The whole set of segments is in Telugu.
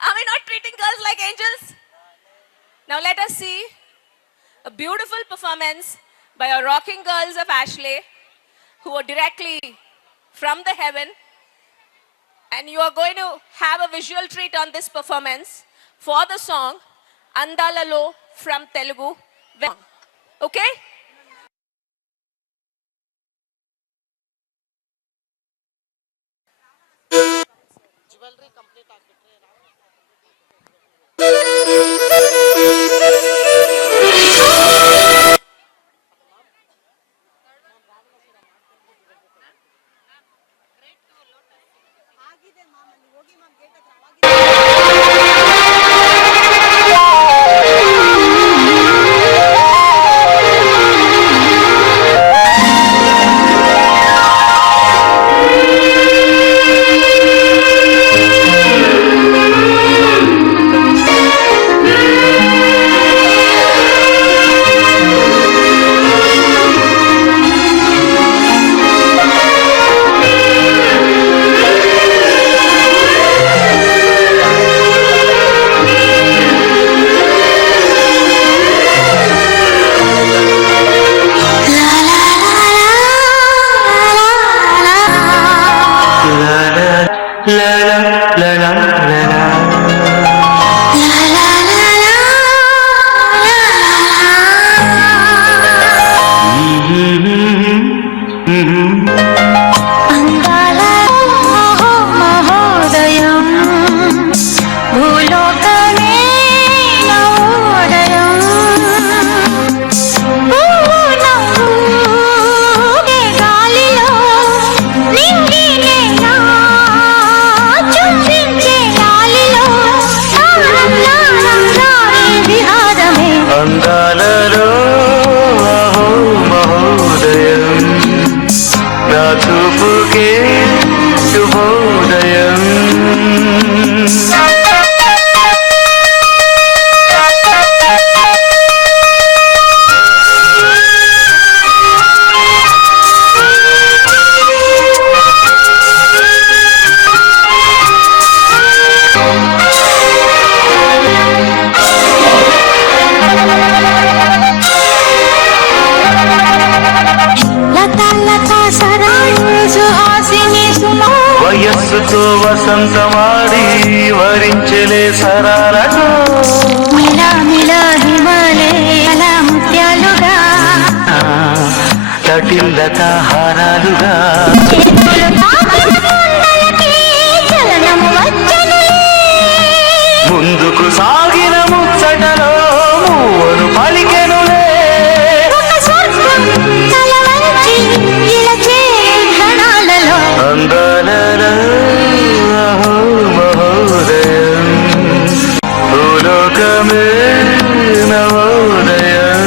Are we not treating girls like angels? Now let us see a beautiful performance by our rocking girls of Ashley, who are directly from the heaven. And you are going to have a visual treat on this performance for the song Andalalo from Telugu. Okay? Jewelry complete ಆಗಿಬಿಟ್ರೆ ಆಗಿದೆ ಮಾಮಲ್ಲಿ ಹೋಗಿ ಮಾಮ್ ಗೇಟ್ ಹತ್ರ వయస్సుతో వసంతమాడి వరించలే సరాలతో మిలా మిలా హిమాలే అలా ముత్యాలుగా తటిల్లత హారాలుగా ముందుకు సాగిన ముచ్చటలో మూవను పలికెనులే అందాలలో మహోదయం భూలోకమే నవోదయం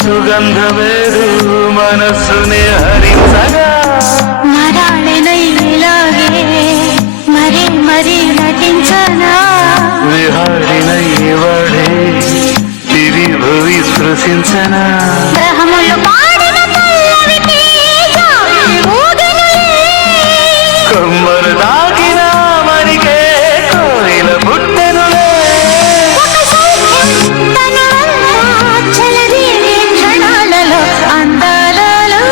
సుగంధమేరు మనస్సుని హరించగా మరాళినైలాగే మరి మరి నటించనా విహారినై వాడే తిరిగి భూమి స్పృశించనా గ్రహములు పాడిన పల్లవికి కొమ్మలు దాకిన మరికే కోయిల పుట్టెనులే అందాలలో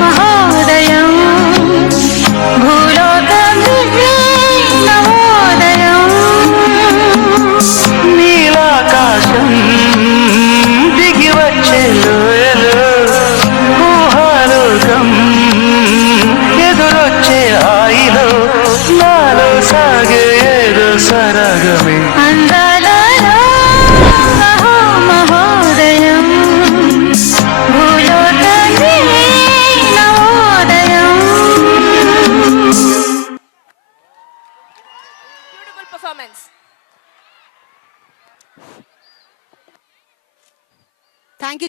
మహోదయం భూలోకమే నవోదయం నీలాకాశం దిగి వచ్చే లోయలో ఊహాలోకం performance. Thank you